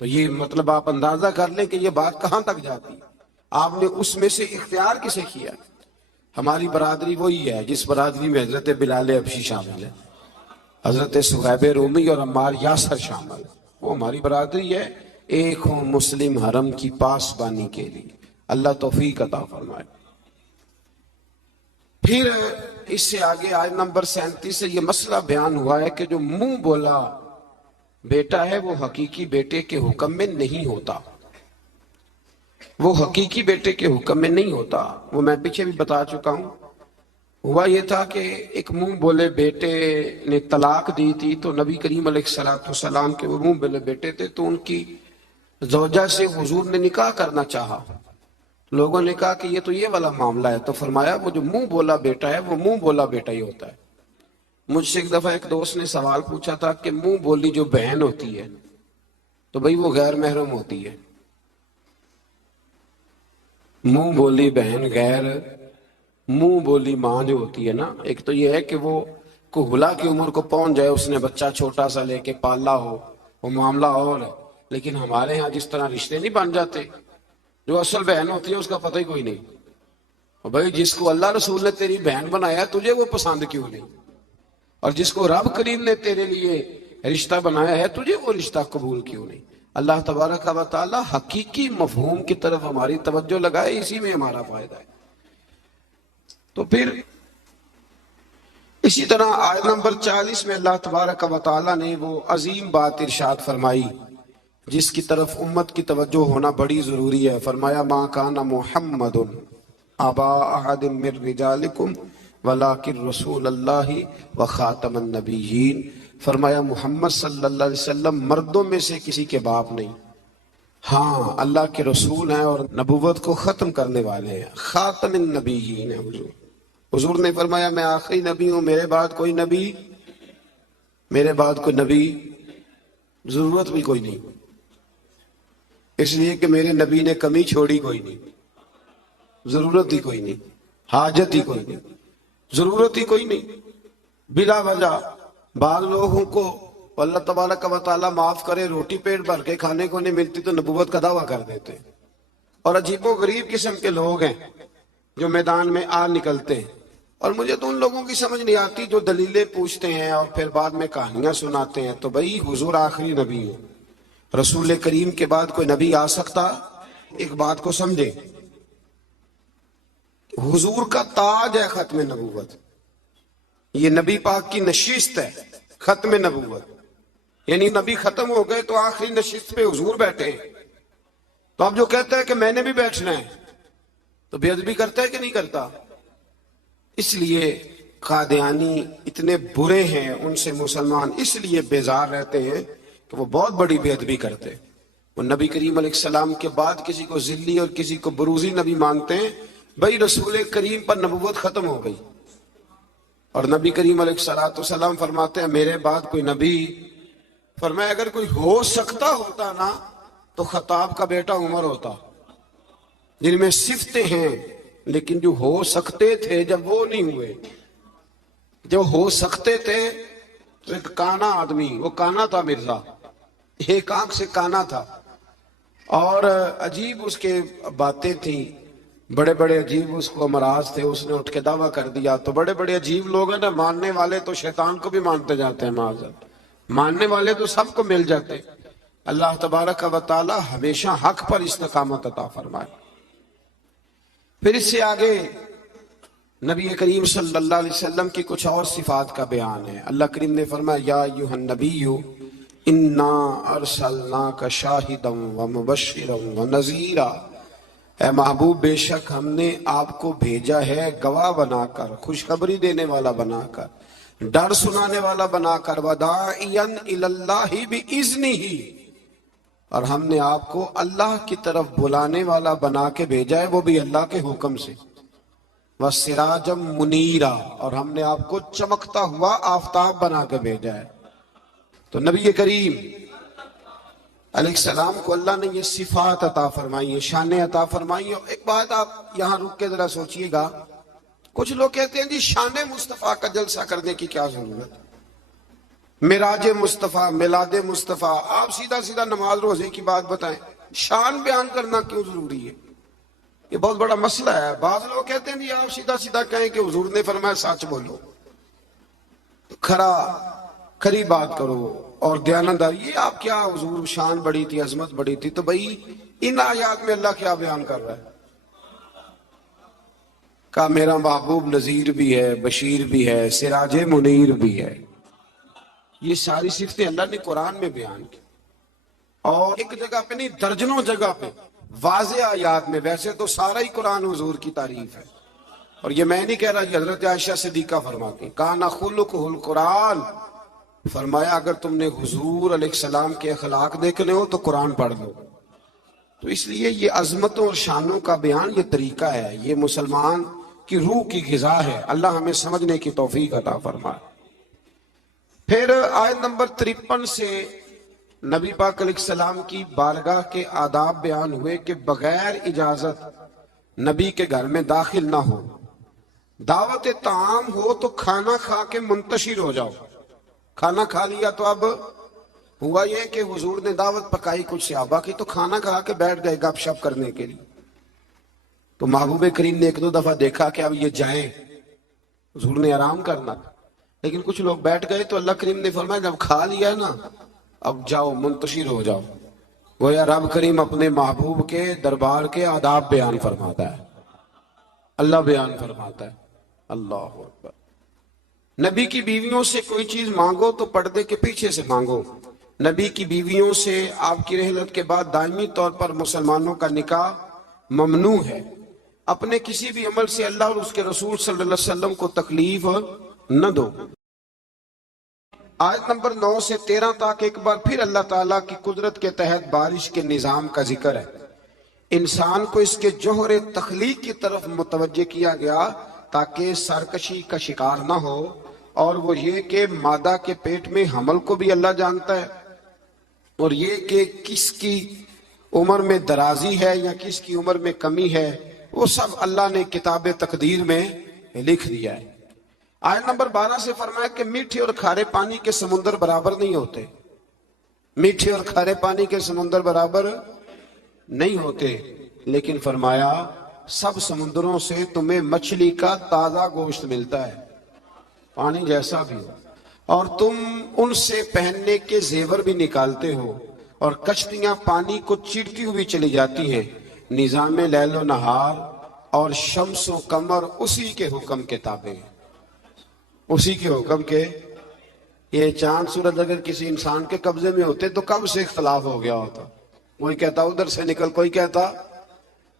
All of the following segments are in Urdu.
تو یہ مطلب آپ اندازہ کر لیں کہ یہ بات کہاں تک جاتی ہے. آپ نے اس میں سے اختیار کسے کیا؟ ہماری برادری وہی ہے جس برادری میں حضرت بلال حبشی شامل ہے، حضرت صہیب رومی اور عمار یاسر شامل ہے. وہ ہماری برادری ہے، ایک ہوں مسلم حرم کی پاسبانی کے لیے. اللہ توفیق عطا فرمائے. پھر اس سے آگے آیت نمبر 37 سے یہ مسئلہ بیان ہوا ہے کہ جو منہ بولا بیٹا ہے وہ حقیقی بیٹے کے حکم میں نہیں ہوتا. وہ حقیقی بیٹے کے حکم میں نہیں ہوتا. وہ میں پیچھے بھی بتا چکا ہوں. ہوا یہ تھا کہ ایک منہ بولے بیٹے نے طلاق دی تھی تو نبی کریم علیہ السلام کے وہ منہ بولے بیٹے تھے تو ان کی زوجہ سے حضور نے نکاح کرنا چاہا. لوگوں نے کہا کہ یہ تو یہ والا معاملہ ہے، تو فرمایا وہ جو منہ بولا بیٹا ہے وہ منہ بولا بیٹا ہی ہوتا ہے. مجھ سے ایک دفعہ ایک دوست نے سوال پوچھا تھا کہ منہ بولی جو بہن ہوتی ہے تو بھئی وہ غیر محرم ہوتی ہے. منہ بولی بہن غیر، منہ بولی ماں جو ہوتی ہے نا، ایک تو یہ ہے کہ وہ کوہلا کی عمر کو پہنچ جائے، اس نے بچہ چھوٹا سا لے کے پالا ہو، وہ معاملہ اور ہے. لیکن ہمارے ہاں جس طرح رشتے نہیں بن جاتے، جو اصل بہن ہوتی ہے اس کا پتہ ہی کوئی نہیں. اور بھائی جس کو اللہ رسول نے تیری بہن بنایا تجھے وہ پسند کیوں نہیں؟ اور جس کو رب کریم نے تیرے لیے رشتہ بنایا ہے تجھے وہ رشتہ قبول کیوں نہیں؟ اللہ تبارک و تعالی حقیقی مفہوم کی طرف ہماری توجہ لگائے، اسی میں ہمارا فائدہ ہے. تو پھر اسی طرح آیت نمبر 40 میں اللہ تبارک و تعالی نے وہ عظیم بات ارشاد فرمائی جس کی طرف امت کی توجہ ہونا بڑی ضروری ہے. فرمایا ما کان محمد ابا احد من رجالکم ولکن رسول اللہ وخاتم النبیین. فرمایا محمد صلی اللہ علیہ وسلم مردوں میں سے کسی کے باپ نہیں، ہاں اللہ کے رسول ہیں اور نبوت کو ختم کرنے والے ہیں. خاتم النبیین ہیں حضور. حضور نے فرمایا میں آخری نبی ہوں، میرے بعد کوئی نبی ضرورت بھی کوئی نہیں، اس لیے کہ میرے نبی نے کمی چھوڑی کوئی نہیں، ضرورت ہی کوئی نہیں، حاجت ہی کوئی نہیں، ضرورت ہی کوئی نہیں. بلا وجہ بعض لوگوں کو اللہ تبارک و تعالیٰ معاف کرے روٹی پیٹ بھر کے کھانے کو نہیں ملتی تو نبوت کا دعویٰ کر دیتے ہیں. اور عجیب و غریب قسم کے لوگ ہیں جو میدان میں آ نکلتے ہیں. اور مجھے تو ان لوگوں کی سمجھ نہیں آتی جو دلیلیں پوچھتے ہیں اور پھر بعد میں کہانیاں سناتے ہیں. تو بھئی حضور آخری نبی ہے، رسول کریم کے بعد کوئی نبی آ سکتا؟ ایک بات کو سمجھیں، حضور کا تاج ہے ختم نبوت. یہ نبی پاک کی نشست ہے ختم نبوت، یعنی نبی ختم ہو گئے تو آخری نشست پہ حضور بیٹھے ہیں. تو اب جو کہتا ہے کہ میں نے بھی بیٹھنا ہے تو بے ادبی کرتا ہے کہ نہیں کرتا؟ اس لیے قادیانی اتنے برے ہیں، ان سے مسلمان اس لیے بیزار رہتے ہیں کہ وہ بہت بڑی بے ادبی کرتے ہیں. وہ نبی کریم علیہ السلام کے بعد کسی کو ذلی اور کسی کو بروزی نبی مانتے ہیں. بھائی رسول کریم پر نبوت ختم ہو گئی اور نبی کریم علیہ السلام فرماتے ہیں میرے بعد کوئی نبی. فرمایا اگر کوئی ہو سکتا ہوتا نا تو خطاب کا بیٹا عمر ہوتا، جن میں صفتیں ہیں لیکن جو ہو سکتے تھے جب وہ نہیں ہوئے. جو ہو سکتے تھے تو ایک کانا آدمی، وہ کانا تھا مرزا، ایک آنکھ سے کانا تھا اور عجیب اس کے باتیں تھیں، بڑے بڑے عجیب اس کو امراض تھے. اس نے اٹھ کے دعویٰ کر دیا. تو بڑے بڑے عجیب لوگ ہیں نا، ماننے والے تو شیطان کو بھی مانتے جاتے ہیں، معاذ ماننے والے تو سب کو مل جاتے. اللہ تبارک و تعالی ہمیشہ حق پر استقامت عطا فرمائے. پھر اس سے آگے نبی کریم صلی اللہ علیہ وسلم کی کچھ اور صفات کا بیان ہے. اللہ کریم نے فرمایا یا ایھا النبی انا ارسلناک شاہدا ومبشرا ونذیرا. اے محبوب بے شک ہم نے آپ کو بھیجا ہے گواہ بنا کر، خوشخبری دینے والا بنا کر، ڈر سنانے والا بنا کر، وداعیا الی اللہ باذنہ، اور ہم نے آپ کو اللہ کی طرف بلانے والا بنا کے بھیجا ہے وہ بھی اللہ کے حکم سے، وسراجا منیرا، اور ہم نے آپ کو چمکتا ہوا آفتاب بنا کے بھیجا ہے. تو نبی کریم علیہ السلام کو اللہ نے یہ صفات عطا فرمائی ہیں، شانیں عطا فرمائی ہیں. ایک بات آپ یہاں رک کے ذرا سوچئے گا، کچھ لوگ کہتے ہیں جی شان مصطفیٰ کا جلسہ کرنے کی کیا ضرورت؟ میراج مصطفیٰ، میلاد مصطفیٰ، آپ سیدھا سیدھا نماز روزے کی بات بتائیں، شان بیان کرنا کیوں ضروری ہے؟ یہ بہت بڑا مسئلہ ہے۔ بعض لوگ کہتے ہیں جی آپ سیدھا سیدھا کہیں کہ حضور نے فرمایا سچ بولو، کھری بات کرو اور دیانتداری۔ یہ آپ کیا، حضور شان بڑی تھی، عظمت بڑی تھی، تو بھئی ان آیات میں اللہ کیا بیان کر رہا ہے؟ کہ میرا محبوب نذیر بھی ہے، بشیر بھی ہے، سراج منیر بھی ہے۔ یہ ساری صفتیں اللہ نے قرآن میں بیان کی، اور ایک جگہ پہ نہیں، درجنوں جگہ پہ واضح آیات میں۔ ویسے تو سارا ہی قرآن حضور کی تعریف ہے، اور یہ میں نہیں کہہ رہا، یہ حضرت عائشہ صدیقہ فرماتی، کانا خلقہ القرآن، فرمایا اگر تم نے حضور علیہ السلام کے اخلاق دیکھنے ہو تو قرآن پڑھ لو۔ تو اس لیے یہ عظمتوں اور شانوں کا بیان یہ طریقہ ہے، یہ مسلمان کی روح کی غذا ہے۔ اللہ ہمیں سمجھنے کی توفیق عطا فرمائے۔ پھر آیت نمبر 53 سے نبی پاک علیہ السلام کی بارگاہ کے آداب بیان ہوئے کہ بغیر اجازت نبی کے گھر میں داخل نہ ہو، دعوت طعام ہو تو کھانا کھا کے منتشر ہو جاؤ۔ کھانا کھا لیا تو اب ہوا یہ کہ حضور نے دعوت پکائی کچھ صحابہ کی، تو کھانا کھا کے بیٹھ گئے گپ شپ کرنے کے لیے۔ تو محبوب کریم نے ایک دو دفعہ دیکھا کہ اب یہ جائیں، حضور نے آرام کرنا تھا، لیکن کچھ لوگ بیٹھ گئے تو اللہ کریم نے فرمایا جب کھا لیا ہے نا اب جاؤ منتشر ہو جاؤ۔ گویا رب کریم اپنے محبوب کے دربار کے آداب بیان فرماتا ہے، اللہ بیان فرماتا ہے۔ اللہ اکبر۔ نبی کی بیویوں سے کوئی چیز مانگو تو پردے کے پیچھے سے مانگو۔ نبی کی بیویوں سے آپ کی رحلت کے بعد دائمی طور پر مسلمانوں کا نکاح ممنوع ہے۔ اپنے کسی بھی عمل سے اللہ اور اس کے رسول صلی اللہ علیہ وسلم کو تکلیف نہ دو۔ آیت نمبر 9 سے 13 تک ایک بار پھر اللہ تعالیٰ کی قدرت کے تحت بارش کے نظام کا ذکر ہے۔ انسان کو اس کے جوہر تخلیق کی طرف متوجہ کیا گیا تاکہ سرکشی کا شکار نہ ہو، اور وہ یہ کہ مادہ کے پیٹ میں حمل کو بھی اللہ جانتا ہے، اور یہ کہ کس کی عمر میں درازی ہے یا کس کی عمر میں کمی ہے وہ سب اللہ نے کتاب تقدیر میں لکھ دیا ہے۔ آیت نمبر 12 سے فرمایا کہ میٹھے اور کھارے پانی کے سمندر برابر نہیں ہوتے، میٹھے اور کھارے پانی کے سمندر برابر نہیں ہوتے، لیکن فرمایا سب سمندروں سے تمہیں مچھلی کا تازہ گوشت ملتا ہے، پانی جیسا بھی ہو، اور تم ان سے پہننے کے زیور بھی نکالتے ہو، اور کشتیاں پانی کو چیرتی ہوئی چلی جاتی ہیں۔ نظام لیل و نہار اور شمس و قمر اسی کے حکم کے تابع ہیں، اسی کے حکم کے۔ یہ چاند سورج اگر کسی انسان کے قبضے میں ہوتے تو کب سے اختلاف ہو گیا ہوتا، کوئی کہتا ادھر سے نکل، کوئی کہتا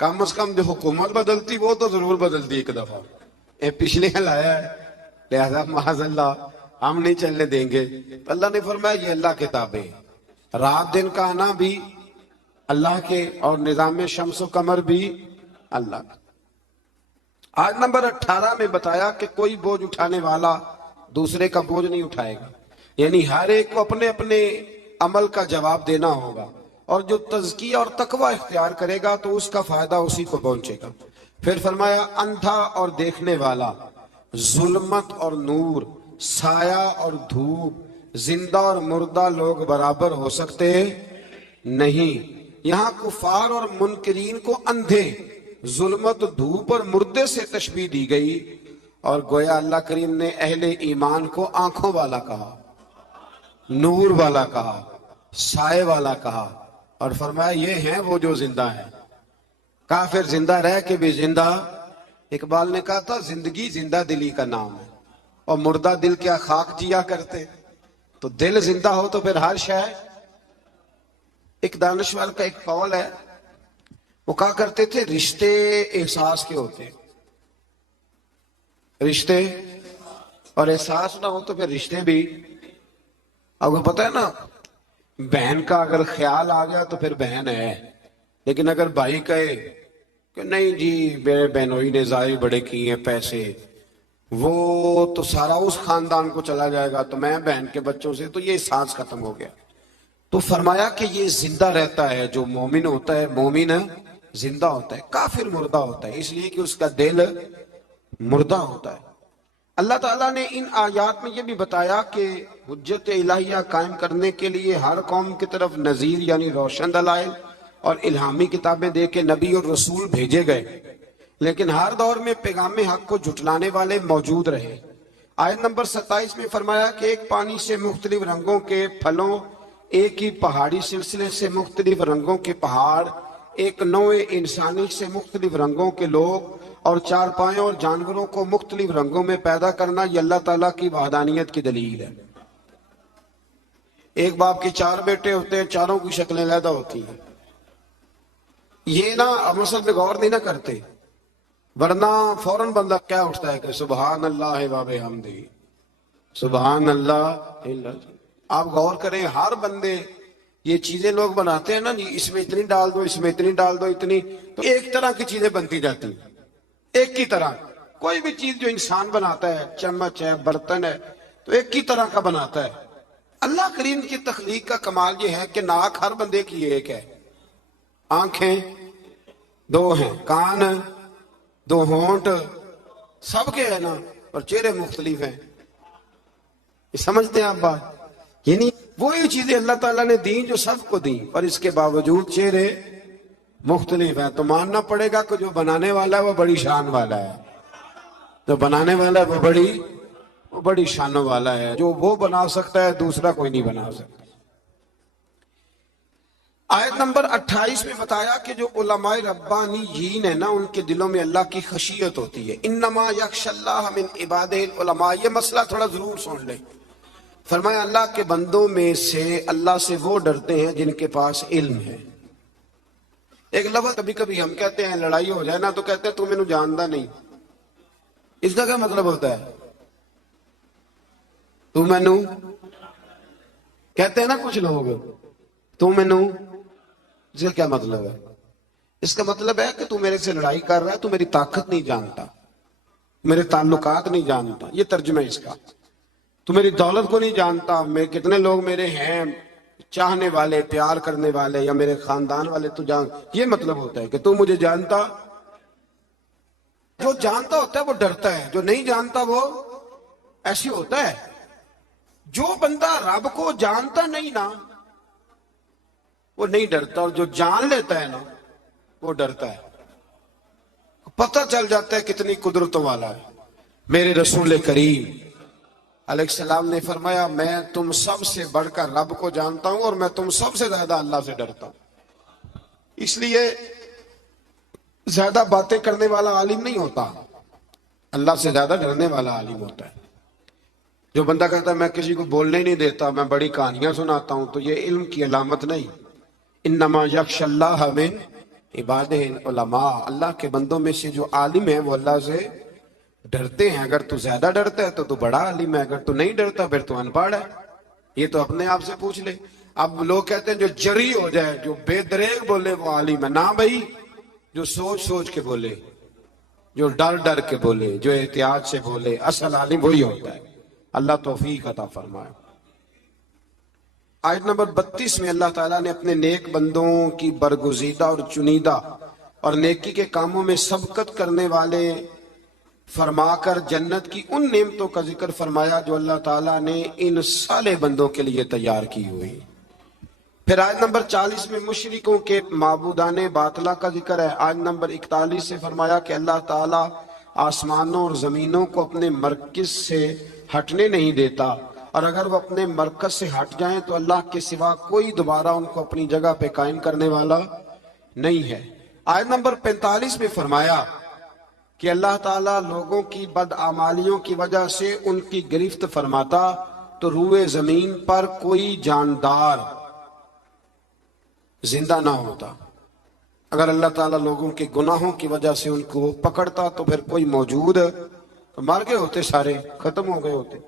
کم از کم جو حکومت بدلتی وہ تو ضرور بدلتی ایک دفعہ، یہ پچھلے لایا ہے لہذا معاذ اللہ ہم نہیں چلنے دیں گے۔ اللہ نے فرمایا یہ اللہ کے تابع ہے، رات دن کا آنا بھی اللہ کے، اور نظام شمس و قمر بھی اللہ کا۔ آیت نمبر 18 میں بتایا کہ کوئی بوجھ اٹھانے والا دوسرے کا بوجھ نہیں اٹھائے گا، یعنی ہر ایک کو اپنے اپنے عمل کا جواب دینا ہوگا، اور جو تزکیہ اور تقوی اختیار کرے گا تو اس کا فائدہ اسی کو پہنچے گا۔ پھر فرمایا اندھا اور دیکھنے والا، ظلمت اور نور، سایہ اور دھوپ، زندہ اور مردہ لوگ برابر ہو سکتے نہیں۔ یہاں کفار اور منکرین کو اندھے، ظلمت، دھوپ اور مردے سے تشبیہ دی گئی، اور گویا اللہ کریم نے اہل ایمان کو آنکھوں والا کہا، نور والا کہا، سائے والا کہا، اور فرمایا یہ ہیں وہ جو زندہ ہیں۔ کافر زندہ رہ کے بھی زندہ، اقبال نے کہا تھا زندگی زندہ دلی کا نام ہے، اور مردہ دل کیا خاک جیا کرتے، تو دل زندہ ہو تو پھر ہر شے۔ ایک دانشور کا ایک قول ہے، وہ کہا کرتے تھے رشتے احساس کے ہوتے، رشتے اور احساس نہ ہو تو پھر رشتے بھی۔ اب کو پتہ ہے نا، بہن کا اگر خیال آ گیا تو پھر بہن ہے، لیکن اگر بھائی کہے کہ نہیں جی میرے بہنوئی نے ضائع بڑے کیے ہیں پیسے، وہ تو سارا اس خاندان کو چلا جائے گا تو میں بہن کے بچوں سے، تو یہ احساس ختم ہو گیا۔ تو فرمایا کہ یہ زندہ رہتا ہے، جو مومن ہوتا ہے، مومن زندہ ہوتا ہے، کافر مردہ ہوتا ہے، اس لیے کہ اس کا دل مردہ ہوتا ہے۔ اللہ تعالیٰ نے ان آیات میں یہ بھی بتایا کہ حجت الہیہ قائم کرنے کے لیے ہر قوم کی طرف نذیر یعنی روشن دلائل اور الہامی کتابیں دے کے نبی اور رسول بھیجے گئے، لیکن ہر دور میں پیغام حق کو جھٹلانے والے موجود رہے۔ آیت نمبر 27 میں فرمایا کہ ایک پانی سے مختلف رنگوں کے پھلوں، ایک ہی پہاڑی سلسلے سے مختلف رنگوں کے پہاڑ، ایک نوع انسانی سے مختلف رنگوں کے لوگ اور چارپائیوں اور جانوروں کو مختلف رنگوں میں پیدا کرنا، یہ اللہ تعالیٰ کی وحدانیت کی دلیل ہے۔ ایک باپ کے 4 بیٹے ہوتے ہیں، چاروں کی شکلیں علیحدہ ہوتی ہیں۔ یہ نہ مسل پہ غور نہیں نہ کرتے، ورنہ فوراً بندہ کیا اٹھتا ہے کہ سبحان اللہ و بحمدہ، سبحان اللہ۔ آپ غور کریں، ہر بندے یہ چیزیں لوگ بناتے ہیں نا جی، اس میں اتنی ڈال دو، اس میں اتنی ڈال دو، اتنی، تو ایک طرح کی چیزیں بنتی جاتی ہیں، ایک کی طرح۔ کوئی بھی چیز جو انسان بناتا ہے، چمچ ہے، برتن ہے، تو ایک کی طرح کا بناتا ہے۔ اللہ کریم کی تخلیق کا کمال یہ ہے کہ ناک ہر بندے کی ایک ہے، آنکھیں 2 ہیں، کان 2 ہونٹ سب کے ہیں نا، اور چہرے مختلف ہیں۔ یہ سمجھتے ہیں آپ بات؟ یعنی وہی چیزیں اللہ تعالیٰ نے دیں جو سب کو دیں، اور اس کے باوجود چہرے مختلف ہیں۔ تو ماننا پڑے گا کہ جو بنانے والا ہے وہ بڑی شان والا ہے، جو بنانے والا ہے وہ بڑی شانوں والا ہے۔ جو وہ بنا سکتا ہے دوسرا کوئی نہیں بنا سکتا۔ آیت نمبر 28 میں بتایا کہ جو علماء ربانیین ہیں نا، ان کے دلوں میں اللہ کی خشیت ہوتی ہے۔ انما یخشی اللہ من عبادہ العلماء، یہ مسئلہ تھوڑا ضرور سن لیں۔ فرمایا اللہ کے بندوں میں سے اللہ سے وہ ڈرتے ہیں جن کے پاس علم ہے۔ ایک لفظ کبھی کبھی ہم کہتے ہیں، لڑائی ہو جائے نا تو کہتے ہیں تو میں نے جانتا نہیں، اس کا کیا مطلب ہوتا ہے؟ تو میں نو کہتے ہیں نا کچھ لوگ، تو میں نو، اس کا کیا مطلب ہے؟ اس کا مطلب ہے کہ تو میرے سے لڑائی کر رہا ہے، تو میری طاقت نہیں جانتا، میرے تعلقات نہیں جانتا، یہ ترجمہ ہے اس کا۔ تو میری دولت کو نہیں جانتا، میں کتنے لوگ میرے ہیں چاہنے والے، پیار کرنے والے، یا میرے خاندان والے تو جان، یہ مطلب ہوتا ہے کہ تو مجھے جانتا۔ جو جانتا ہوتا ہے وہ ڈرتا ہے، جو نہیں جانتا وہ ایسی ہوتا ہے۔ جو بندہ رب کو جانتا نہیں نا وہ نہیں ڈرتا، اور جو جان لیتا ہے نا وہ ڈرتا ہے۔ پتہ چل جاتا ہے کتنی قدرتوں والا ہے۔ میرے رسول کریم علیہ السلام نے فرمایا، میں تم سب سے بڑھ کر رب کو جانتا ہوں، اور میں تم سب سے زیادہ اللہ سے ڈرتا ہوں۔ اس لیے زیادہ باتیں کرنے والا عالم نہیں ہوتا، اللہ سے زیادہ ڈرنے والا عالم ہوتا ہے۔ جو بندہ کہتا ہے میں کسی کو بولنے نہیں دیتا، میں بڑی کہانیاں سناتا ہوں، تو یہ علم کی علامت نہیں۔ انما یخشی اللہ من عبادہ العلماء، اللہ کے بندوں میں سے جو عالم ہیں وہ اللہ سے ڈرتے ہیں۔ اگر تو زیادہ ڈرتا ہے تو بڑا عالم ہے، اگر تو نہیں ڈرتا پھر تو ان پڑھ ہے۔ یہ تو اپنے آپ سے پوچھ لے۔ اب لوگ کہتے ہیں جو جری ہو جائے، جو بے دریغ بولے وہ عالم ہے۔ نہ بھائی، جو سوچ سوچ کے بولے، جو ڈر ڈر کے بولے، جو احتیاط سے بولے، اصل عالم وہی ہوتا ہے۔ اللہ توفیق عطا فرمائے۔ آیت نمبر 32 میں اللہ تعالیٰ نے اپنے نیک بندوں کی برگزیدہ اور چنیدہ اور نیکی کے کاموں میں سبقت کرنے والے فرما کر جنت کی ان نعمتوں کا ذکر فرمایا جو اللہ تعالیٰ نے ان صالح بندوں کے لیے تیار کی ہوئی۔ پھر آیت نمبر 40 میں مشرکوں کے معبودان باطلہ کا ذکر ہے۔ آیت نمبر 41 سے فرمایا کہ اللہ تعالیٰ آسمانوں اور زمینوں کو اپنے مرکز سے ہٹنے نہیں دیتا، اور اگر وہ اپنے مرکز سے ہٹ جائیں تو اللہ کے سوا کوئی دوبارہ ان کو اپنی جگہ پہ قائم کرنے والا نہیں ہے۔ آیت نمبر 45 میں فرمایا کہ اللہ تعالیٰ لوگوں کی بدعمالیوں کی وجہ سے ان کی گرفت فرماتا تو روئے زمین پر کوئی جاندار زندہ نہ ہوتا۔ اگر اللہ تعالیٰ لوگوں کے گناہوں کی وجہ سے ان کو پکڑتا تو پھر کوئی موجود تو مر گئے ہوتے، سارے ختم ہو گئے ہوتے۔